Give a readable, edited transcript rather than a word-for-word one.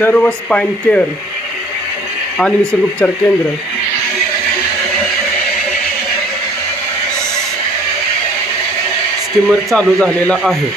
सर्व spine care आणि निसर्गोपचार केंद्र स्टीमर चालू झालेला आहे।